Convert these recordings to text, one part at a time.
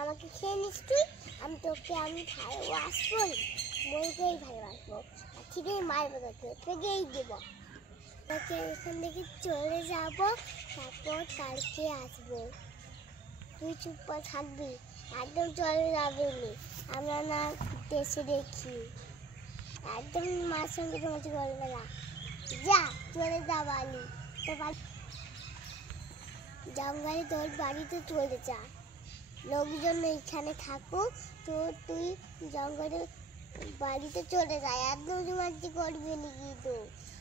আমাকে খেয়ে নিস তুই, আমি তোকে ভালোবাসবো, মনকেই ভালোবাসবো, আর ঠিকই মারবো, তোকে ফেগেই দেবো, তোকে এখান থেকে চলে যাব, তারপর কালকে আসবো। তুই চুপ করে থাকবি, একদম চলে যাবি নি, আমরা না দেশে দেখি, একদম মার সঙ্গে তোমাকে করবে না, যা চলে যা বাড়ি, তো জঙ্গলে তোর বাড়িতে চলে যা, লোকজন এখানে থাকুক, তো তুই জঙ্গলে বাড়িতে চলে যায়, একদম মাঝি করবি নি, কিন্তু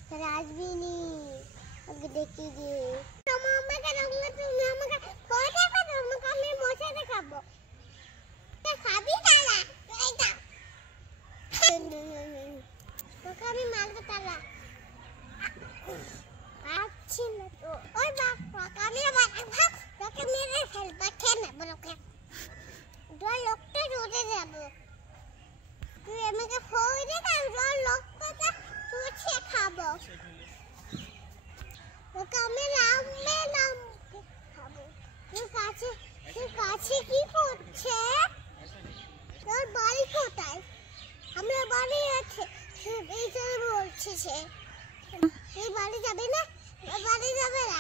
তাহলে আসবি নি, আমাকে দেখে দিয়ে তোকে আমি মারবো তালা আচ্ছি না তো ওই আমি তোকে মেরে ফেলবো, খেয়ে নেবো লোকে, লোকটা রোদে যাবো, তুই আমাকে ফোন দে, লোকটাকে চুষে খাবো, তোকে আমি নাম খাবো। তুই কাছে কি করছে? তোর বাড়ি কোথায়? আমরা বাড়ি আছে, এই তো বলছি সে, তুই বাড়ি যাবে না, বাড়ি যাবে না,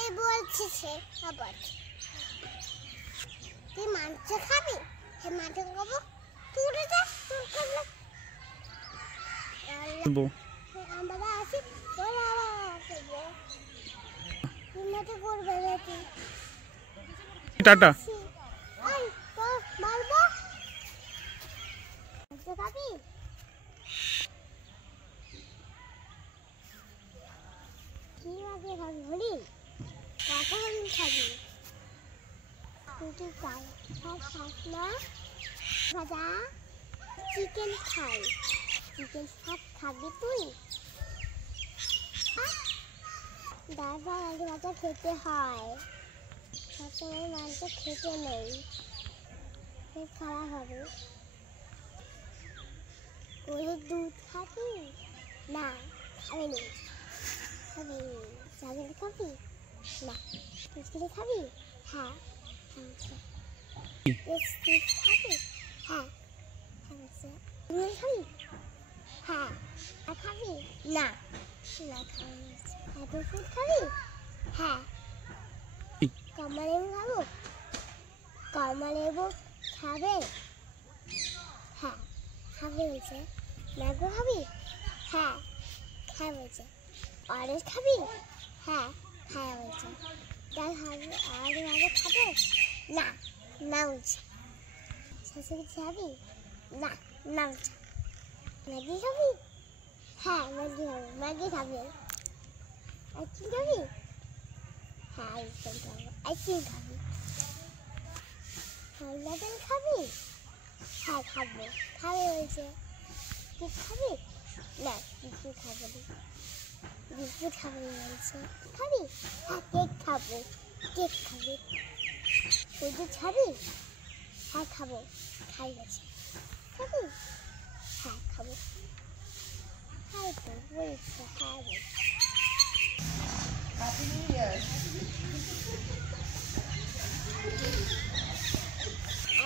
এই বলছি সে, আবার তুই মাংস খাবি, সে মাংস খাবো, তুই যা, তুই খাবো, আমরা আসি, তুই মাঠে করবে নাকি টাটা, মারবো খাবি, কি আগে খাবি, হলি কটা হলি খাবি, তুই খাস না ভাজা, চিকেন খাই, চিকেন শাক খাবি তুই, দাদা মাঝে মাঝে খেতে হয়, সবসময় মাংস খেতে নেই, খারাপ হবে, গরুর দুধ খাবি না, খাবি নি, খাবি চাউমিন খাবি না, বিস্কুট খাবি, হ্যাঁ খাবি, হ্যাঁ খাবি, হ্যাঁ খাবি না, না খাবি, ফুড খাবি, হ্যাঁ কমলালেবু খাবো, কমলালেবু খাবে, হ্যাঁ খাবে বলছে, ম্যাঙ্গো খাবি, হ্যাঁ খায় বলছে, অরেঞ্জ খাবি, হ্যাঁ খায় বলছে, ডাল খাবি, আলু খাবে না, না বলছে, শাশুড়ি খাবি না, না বলছে, ম্যাগি খাবি, হ্যাঁ ম্যাগি খাবে, ম্যাগি খাবে, আইসক্রিম খাবি, হ্যাঁ আইসক্রিম খাবো, আইসক্রিম খাবি, লবণ খাবি, হ্যাঁ খাবো, খাবে বলছে, কেক খাবি না, বিস্কুট খাবো না, বিস্কুট খাবো বলছে, খাবি, হ্যাঁ কেক খাবো, কেক খাবি, দুধ খাবি, হ্যাঁ খাবো, খাই গেছে, খাবি, হ্যাঁ খাবো, খাই তো বলছে, হ্যাঁ বলছে,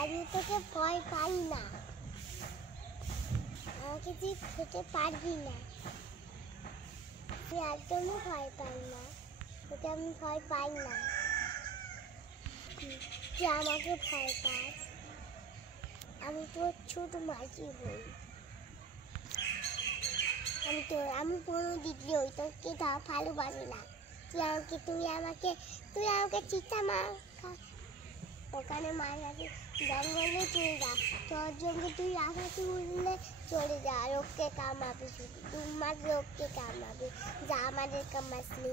আমি তোকে ভয় পাই না, আমাকে তুই খেতে পারবি না, তুই একদমই ভয় পাই না, তোকে আমি ভয় পাই না, তুই আমাকে ভয় পাস, আমি তোর ছোট মাঝি হই, আমি কোনো দিদি হই, তোকে ভালোবাসি না, তুই আমাকে চিতা মার, ওখানে মার আছে, জঙ্গলে চলে যা, তোর জন্য তুই আশা তুললে চলে যা, লোককে কামাবি, শুধু তোমার লোককে কামাবি, যা আমাদের কামাসনি।